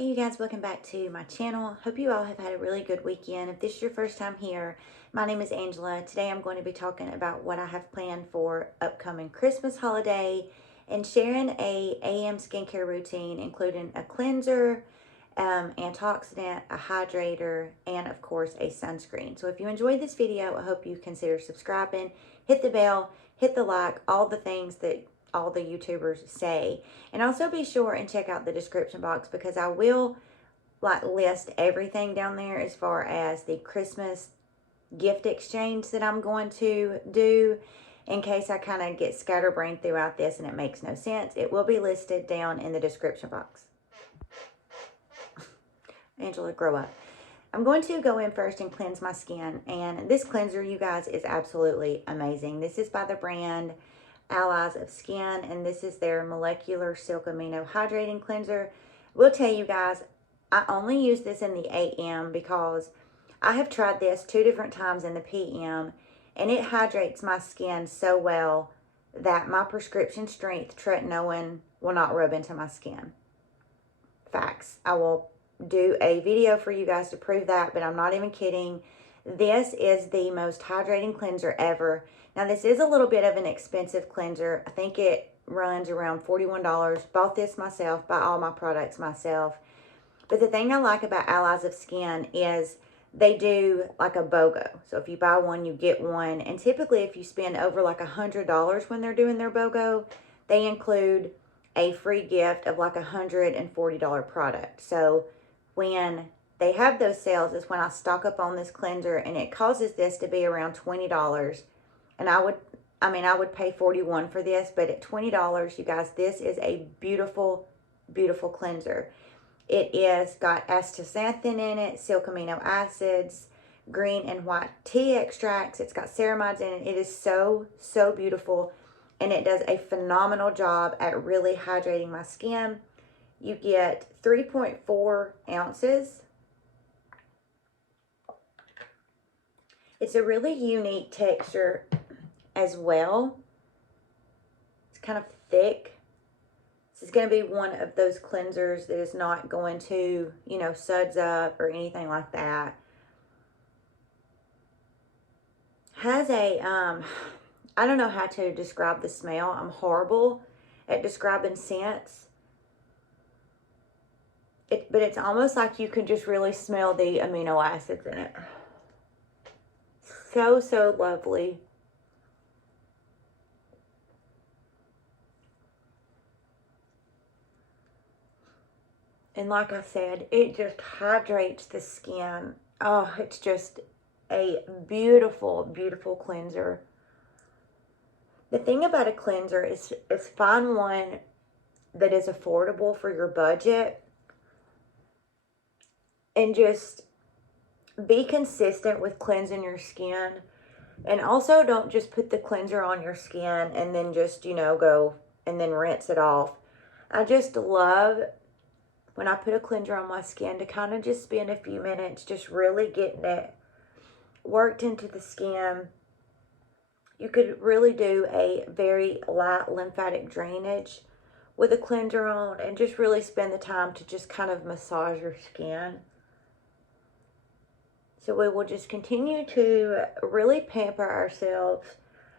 Hey you guys, welcome back to my channel. Hope you all have had a really good weekend. If this is your first time here, my name is Angela. Today I'm going to be talking about what I have planned for upcoming Christmas holiday and sharing a AM skincare routine including a cleanser, antioxidant, a hydrator, and of course a sunscreen. So if you enjoyed this video, I hope you consider subscribing, hit the bell, hit the like, all the things that all the YouTubers say. And also be sure and check out the description box because I will list everything down there as far as the Christmas gift exchange that I'm going to do in case I kind of get scatterbrained throughout this and it makes no sense. It will be listed down in the description box. Angela, grow up. I'm going to go in first and cleanse my skin, and this cleanser, you guys, is absolutely amazing. This is by the brand Allies of Skin, and this is their molecular silk amino hydrating cleanser. Will tell you guys, I only use this in the AM because I have tried this 2 different times in the PM, and it hydrates my skin so well that my prescription strength tretinoin will not rub into my skin. Facts. I will do a video for you guys to prove that, but I'm not even kidding. This is the most hydrating cleanser ever. Now, this is a little bit of an expensive cleanser. I think it runs around $41. Bought this myself, buy all my products myself. But the thing I like about Allies of Skin is they do like a BOGO. So if you buy one, you get one. And typically if you spend over like $100 when they're doing their BOGO, they include a free gift of like $140 product. So when they have those sales is when I stock up on this cleanser, and it causes this to be around $20. And I would pay $41 for this, but at $20, you guys, this is a beautiful, beautiful cleanser. It is got astaxanthin in it, silk amino acids, green and white tea extracts. It's got ceramides in it. It is so, so beautiful, and it does a phenomenal job at really hydrating my skin. You get 3.4 ounces. It's a really unique texture as well. It's kind of thick. This is going to be one of those cleansers that is not going to, you know, suds up or anything like that. Has a, I don't know how to describe the smell. I'm horrible at describing scents. But it's almost like you can just really smell the amino acids in it. So, so lovely. And like I said, it just hydrates the skin. Oh, it's just a beautiful, beautiful cleanser. The thing about a cleanser is find one that is affordable for your budget. And just be consistent with cleansing your skin. And also don't just put the cleanser on your skin and then just, you know, go and then rinse it off. I just love when I put a cleanser on my skin to kind of just spend a few minutes just really getting it worked into the skin. You could really do a very light lymphatic drainage with a cleanser on and just really spend the time to just kind of massage your skin. So we will just continue to really pamper ourselves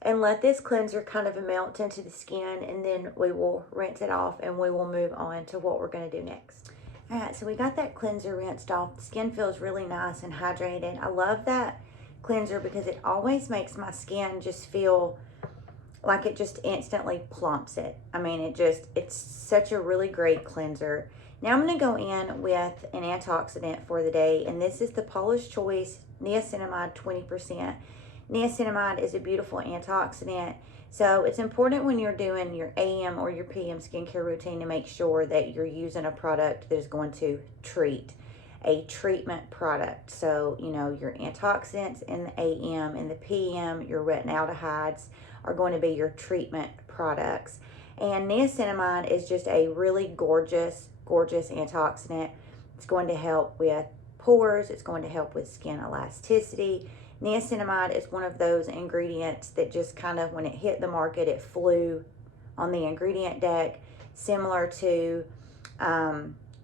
and let this cleanser kind of melt into the skin, and then we will rinse it off and we will move on to what we're going to do next. All right, so we got that cleanser rinsed off. The skin feels really nice and hydrated. I love that cleanser because it always makes my skin just feel like it just instantly plumps it. I mean, it's such a really great cleanser. Now I'm going to go in with an antioxidant for the day, and this is the Paula's Choice Niacinamide 20%. Niacinamide is a beautiful antioxidant, so it's important when you're doing your AM or your PM skincare routine to make sure that you're using a product that is going to treat, a treatment product. So, you know, your antioxidants in the AM, in the PM, your retinaldehydes are going to be your treatment products. And niacinamide is just a really gorgeous antioxidant. It's going to help with pores. It's going to help with skin elasticity. Niacinamide is one of those ingredients that just kind of, when it hit the market, it flew on the ingredient deck, similar to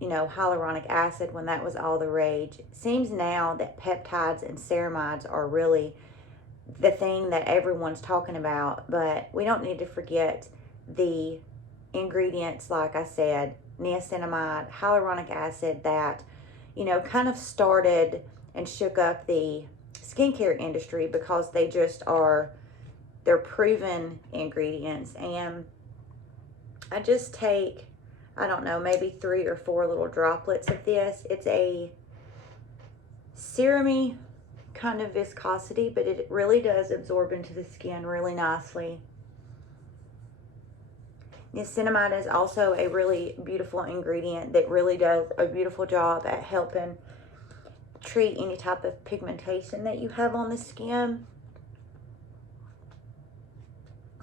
you know, hyaluronic acid when that was all the rage. It seems now that peptides and ceramides are really the thing that everyone's talking about, but we don't need to forget the ingredients, like I said, niacinamide, hyaluronic acid, that, you know, kind of started and shook up the skincare industry because they just are, they're proven ingredients. And I just take, I don't know, maybe 3 or 4 little droplets of this. It's a serum-y kind of viscosity, but it really does absorb into the skin really nicely. Niacinamide is also a really beautiful ingredient that really does a beautiful job at helping treat any type of pigmentation that you have on the skin.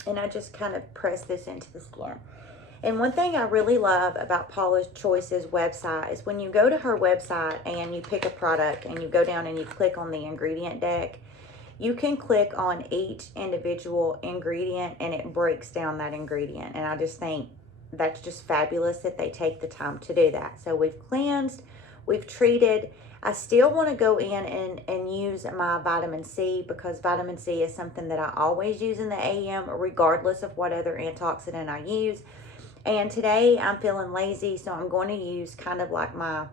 And I just kind of press this into the skin. And one thing I really love about Paula's Choice's website is when you go to her website and you pick a product and you go down and you click on the ingredient deck, you can click on each individual ingredient and it breaks down that ingredient. And I just think that's just fabulous that they take the time to do that. So we've cleansed, we've treated. I still want to go in and use my vitamin C, because vitamin C is something that I always use in the AM regardless of what other antioxidant I use. And today I'm feeling lazy, so I'm going to use kind of like my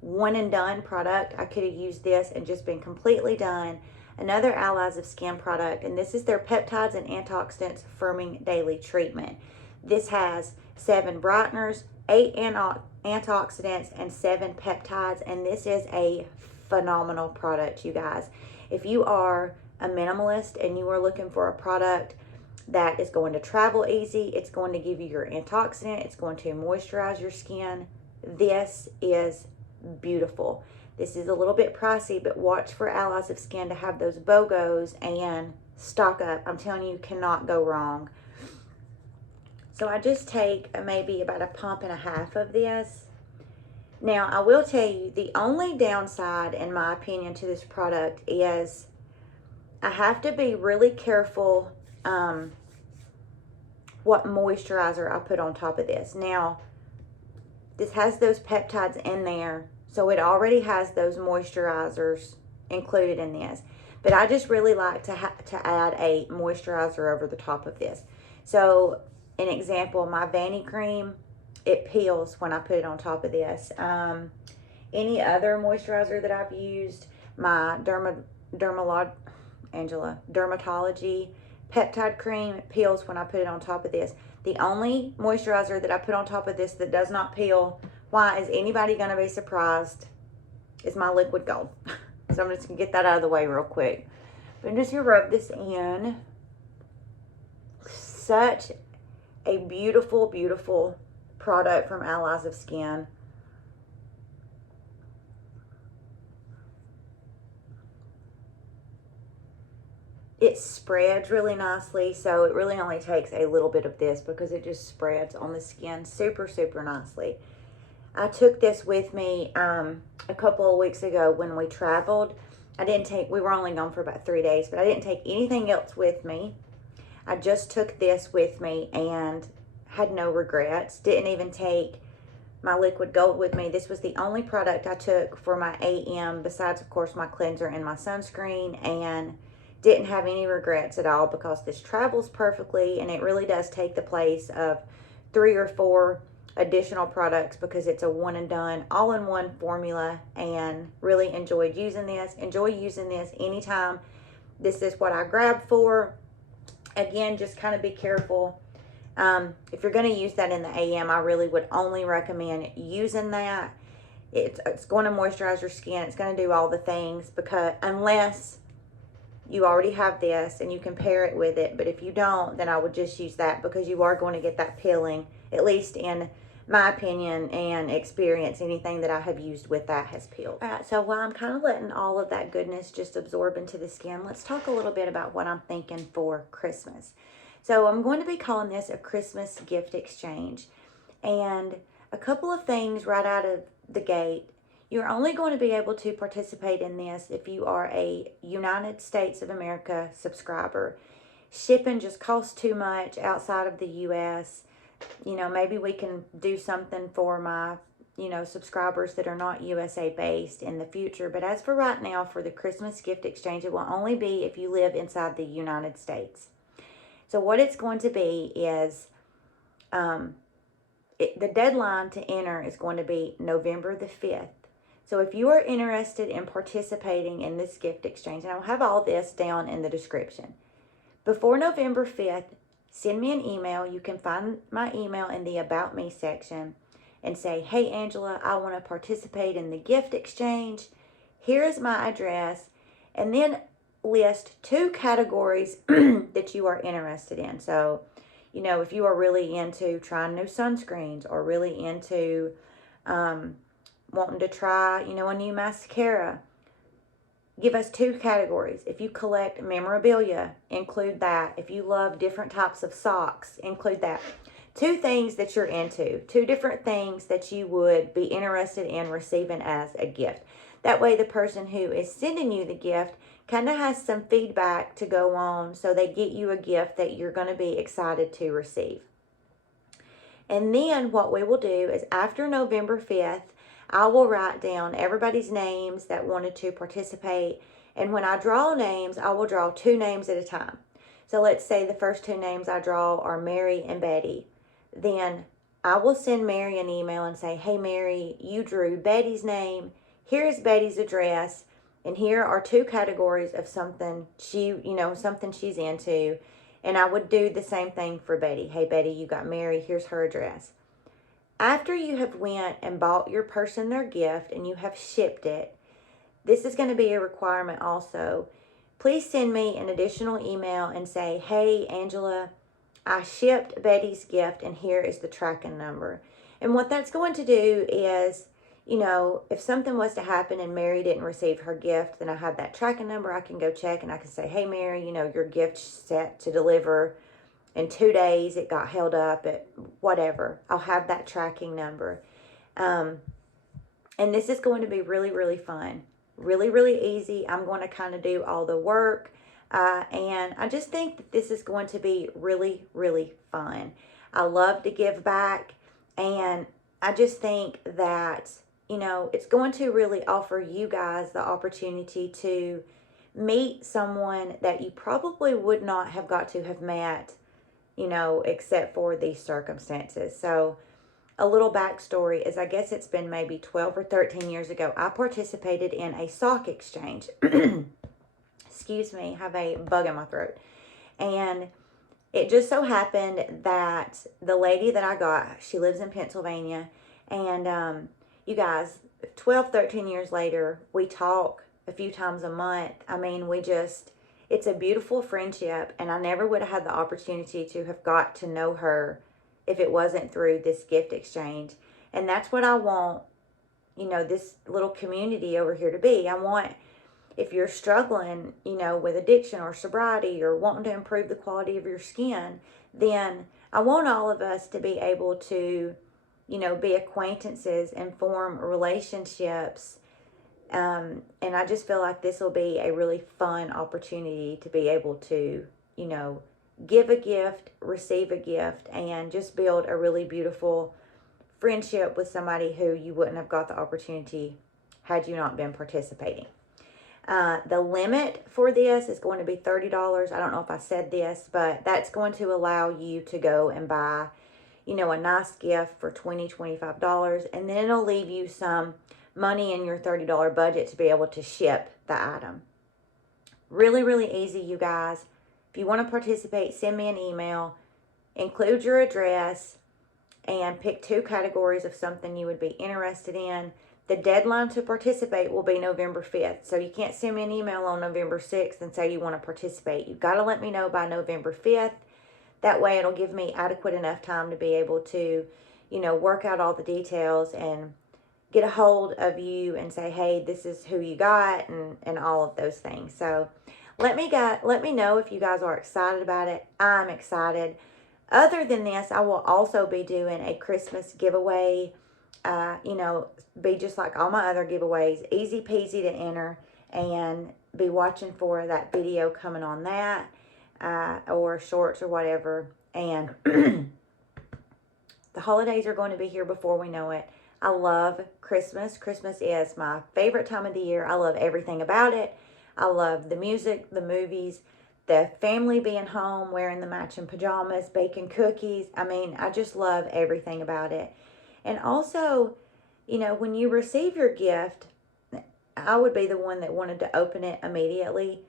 one and done product. I could have used this and just been completely done. Another Allies of Skin product, and this is their Peptides and Antioxidants Firming Daily Treatment. This has 7 brighteners, 8 antioxidants, and 7 peptides, and this is a phenomenal product, you guys. If you are a minimalist and you are looking for a product that is going to travel easy, it's going to give you your antioxidant, it's going to moisturize your skin, this is beautiful. This is a little bit pricey, but watch for Allies of Skin to have those BOGOs and stock up. I'm telling you, you cannot go wrong. So I just take maybe about a pump and a half of this. Now, I will tell you, the only downside, in my opinion, to this product is I have to be really careful what moisturizer I put on top of this. Now, this has those peptides in there, so it already has those moisturizers included in this. But I just really like to add a moisturizer over the top of this. So, an example, my Vanny Cream, it peels when I put it on top of this. Any other moisturizer that I've used, my Dermatology Peptide Cream, it peels when I put it on top of this. The only moisturizer that I put on top of this that does not peel, why is anybody going to be surprised, is my Liquid Gold. So I'm just going to get that out of the way real quick. But I'm just going to rub this in. Such a beautiful, beautiful product from Allies of Skin. It spreads really nicely, so it really only takes a little bit of this because it just spreads on the skin super, super nicely. I took this with me a couple of weeks ago when we traveled. We were only gone for about 3 days, but I didn't take anything else with me. I just took this with me and had no regrets. Didn't even take my Liquid Gold with me. This was the only product I took for my AM, besides, of course, my cleanser and my sunscreen, and didn't have any regrets at all because this travels perfectly, and it really does take the place of 3 or 4 additional products because it's a one and done, all-in-one formula, and really enjoyed using this. Enjoy using this anytime. This is what I grabbed for. Again, just kind of be careful. If you're going to use that in the AM, I really would only recommend using that. It's going to moisturize your skin. It's going to do all the things, because unless you already have this and you can pair it with it. But if you don't, then I would just use that, because you are going to get that peeling, at least in my opinion and experience. Anything that I have used with that has peeled. All right, so while I'm kind of letting all of that goodness just absorb into the skin, let's talk a little bit about what I'm thinking for Christmas. So I'm going to be calling this a Christmas gift exchange. And a couple of things right out of the gate. You're only going to be able to participate in this if you are a United States of America subscriber. Shipping just costs too much outside of the U.S. You know, maybe we can do something for my subscribers that are not USA based in the future. But as for right now, for the Christmas gift exchange, it will only be if you live inside the United States. So what it's going to be is the deadline to enter is going to be November the 5th. So if you are interested in participating in this gift exchange, and I'll have all this down in the description, before November 5th, send me an email. You can find my email in the About Me section and say, hey, Angela, I want to participate in the gift exchange. Here is my address. And then list 2 categories that you are interested in. So, if you are really into trying new sunscreens or really into wanting to try, a new mascara, give us 2 categories. If you collect memorabilia, include that. If you love different types of socks, include that. 2 things that you're into, 2 different things that you would be interested in receiving as a gift. That way the person who is sending you the gift kind of has some feedback to go on, so they get you a gift that you're going to be excited to receive. And then what we will do is after November 5th, I will write down everybody's names that wanted to participate. And when I draw names, I will draw 2 names at a time. So let's say the first 2 names I draw are Mary and Betty. Then I will send Mary an email and say, hey, Mary, you drew Betty's name. Here is Betty's address. And here are 2 categories of something something she's into. And I would do the same thing for Betty. Hey, Betty, you got Mary. Here's her address. After you have went and bought your person their gift and you have shipped it, this is going to be a requirement also. Please send me an additional email and say, hey, Angela, I shipped Betty's gift and here is the tracking number. And what that's going to do is, if something was to happen and Mary didn't receive her gift, then I have that tracking number. I can go check and I can say, hey, Mary, your gift's set to deliver in 2 days. It got held up at whatever. I'll have that tracking number. And this is going to be really, really fun. Really, really easy. I'm going to kind of do all the work. And I just think that this is going to be really, really fun. I love to give back. And I just think that, it's going to really offer you guys the opportunity to meet someone that you probably would not have got to have met, except for these circumstances. So a little backstory is, I guess it's been maybe 12 or 13 years ago, I participated in a sock exchange. Excuse me, I have a bug in my throat. And it just so happened that the lady that I got, she lives in Pennsylvania. And you guys, 12, 13 years later, we talk a few times a month. I mean, it's a beautiful friendship, and I never would have had the opportunity to have got to know her if it wasn't through this gift exchange. And that's what I want, this little community over here to be. I want, if you're struggling, with addiction or sobriety or wanting to improve the quality of your skin, then I want all of us to be able to, be acquaintances and form relationships. And I just feel like this will be a really fun opportunity to be able to, give a gift, receive a gift, and just build a really beautiful friendship with somebody who you wouldn't have got the opportunity had you not been participating. The limit for this is going to be $30. I don't know if I said this, but that's going to allow you to go and buy, a nice gift for $20, $25, and then it'll leave you some money in your $30 budget to be able to ship the item. Really, really easy, you guys. If you want to participate, send me an email, include your address, and pick 2 categories of something you would be interested in. The deadline to participate will be November 5th. So you can't send me an email on November 6th and say you want to participate. You've got to let me know by November 5th. That way it'll give me adequate enough time to be able to, work out all the details and get a hold of you and say, hey, this is who you got, and all of those things. So let me know if you guys are excited about it. I'm excited. Other than this, I will also be doing a Christmas giveaway. Be just like all my other giveaways, easy peasy to enter, and be watching for that video coming on that, or shorts or whatever. And the holidays are going to be here before we know it. I love Christmas. Christmas is my favorite time of the year. I love everything about it. I love the music, the movies, the family being home, wearing the matching pajamas, baking cookies. I mean, I just love everything about it. And also, you know, when you receive your gift, I would be the one that wanted to open it immediately.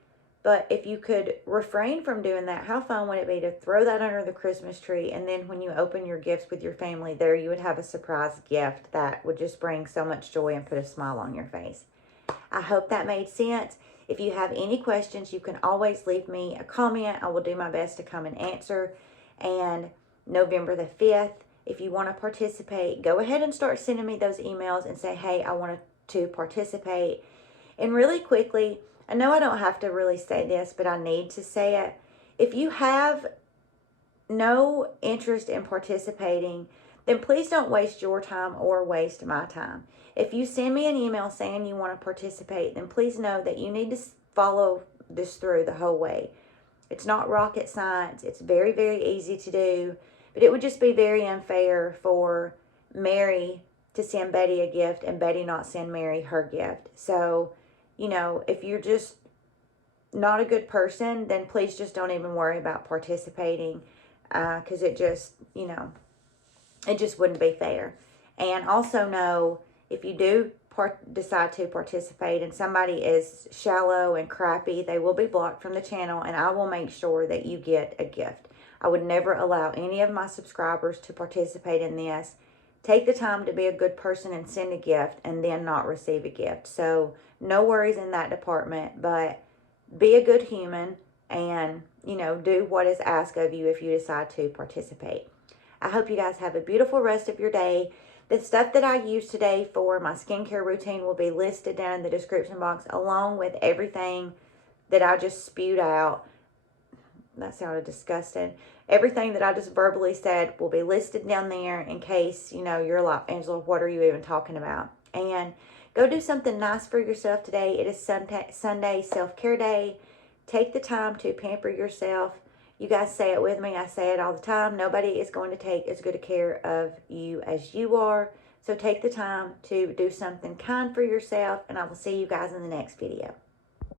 But if you could refrain from doing that, how fun would it be to throw that under the Christmas tree, and then when you open your gifts with your family there, you would have a surprise gift that would just bring so much joy and put a smile on your face. I hope that made sense. If you have any questions, you can always leave me a comment. I will do my best to come and answer. And November the 5th, if you want to participate, go ahead and start sending me those emails and say, hey, I want to participate. And really quickly, I know I don't have to really say this, but I need to say it. If you have no interest in participating, then please don't waste your time or waste my time. If you send me an email saying you want to participate, then please know that you need to follow this through the whole way. It's not rocket science. It's very, very easy to do, but it would just be very unfair for Mary to send Betty a gift and Betty not send Mary her gift. So, you know, if you're just not a good person, then please just don't even worry about participating, because it just, you know, it just wouldn't be fair. And also know, if you do decide to participate and somebody is shallow and crappy, they will be blocked from the channel, and I will make sure that you get a gift. I would never allow any of my subscribers to participate in this. Take the time to be a good person and send a gift and then not receive a gift. So no worries in that department, but be a good human and, you know, do what is asked of you if you decide to participate. I hope you guys have a beautiful rest of your day. The stuff that I used today for my skincare routine will be listed down in the description box, along with everything that I just spewed out. That sounded disgusting. Everything that I just verbally said will be listed down there in case, you know, you're like, Angela, what are you even talking about? And go do something nice for yourself today. It is Sunday self-care day. Take the time to pamper yourself. You guys say it with me. I say it all the time. Nobody is going to take as good a care of you as you are. So take the time to do something kind for yourself, and I will see you guys in the next video.